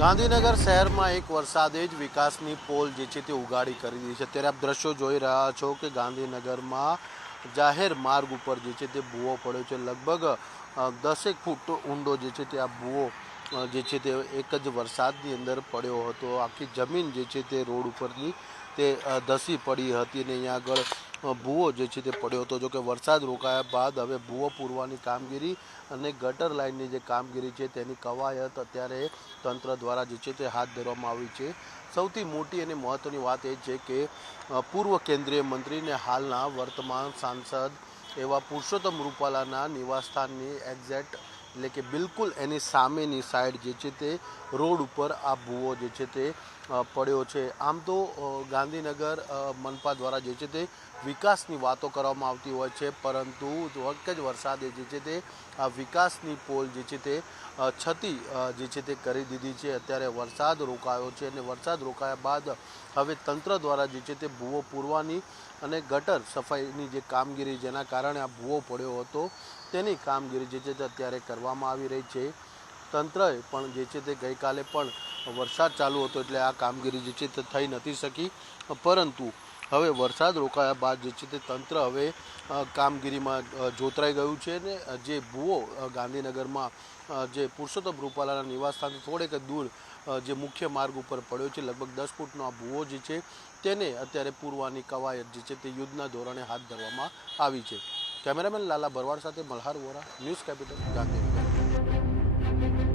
ગાંધીનગર શહેરમાં એક વરસાદે જ વિકાસની પોલ જે છે તે ઉગાડી કરી દીધી છે. અત્યારે આપ દ્રશ્યો જોઈ રહ્યા છો કે ગાંધીનગરમાં જાહેર માર્ગ ઉપર જે છે તે ભૂવો પડ્યો છે. લગભગ દસેક ફૂટ ઊંડો જે છે તે આ ભૂવો જે છે તે એક જ વરસાદની અંદર પડ્યો હતો. આખી જમીન જે છે તે રોડ ઉપરની તે ધસી પડી હતી અને અહીંયા આગળ ભૂવો જે છે તે પડ્યો હતો. જો કે વરસાદ રોકાયા બાદ હવે ભૂવો પૂરવાની કામગીરી અને ગટર લાઇનની જે કામગીરી છે તેની કવાયત અત્યારે તંત્ર દ્વારા જે છે તે હાથ ધરવામાં આવી છે. સૌથી મોટી અને મહત્ત્વની વાત એ છે કે પૂર્વ કેન્દ્રીય મંત્રીને હાલના વર્તમાન સાંસદ એવા પુરુષોત્તમ રૂપાલાના નિવાસસ્થાનની એક્ઝેક્ટ એટલે કે બિલકુલ એની સામેની સાઈડ જે છે તે રોડ ઉપર આ ભૂવો જે છે તે પડ્યો છે. આમ તો ગાંધીનગર મનપા દ્વારા જે છે તે વિકાસની વાતો કરવામાં આવતી હોય છે, પરંતુ એક જ વરસાદે જે છે તે આ વિકાસની પોલ જે છે તે છતી જે છે તે કરી દીધી છે. અત્યારે વરસાદ રોકાયો છે અને વરસાદ રોકાયા બાદ હવે તંત્ર દ્વારા જે છે તે ભૂવો પૂરવાની અને ગટર સફાઈની જે કામગીરી જેના કારણે આ ભૂવો પડ્યો હતો, તેની કામગીરી જે છે તે અત્યારે કરવામાં આવી રહી છે. તંત્રએ પણ જે છે તે ગઈકાલે પણ વરસાદ ચાલુ હતો એટલે આ કામગીરી જે છે તે થઈ નથી શકી. પરંતુ હવે વરસાદ રોકાયા બાદ જે છે તે તંત્ર હવે કામગીરીમાં જોતરાઈ ગયું છે ને જે ભૂવો ગાંધીનગરમાં જે પુરુષોત્તમ રૂપાલાના નિવાસસ્થાનથી થોડેક દૂર જે મુખ્ય માર્ગ ઉપર પડ્યો છે, લગભગ દસ ફૂટનો આ ભૂવો જે છે તેને અત્યારે પૂરવાની કવાયત જે છે તે યુદ્ધના ધોરણે હાથ ધરવામાં આવી છે. કેમેરામેન લાલા ભરવાડ સાથે મલ્હાર વોરા, ન્યૂઝ કેપિટલ, ગાંધીનગર.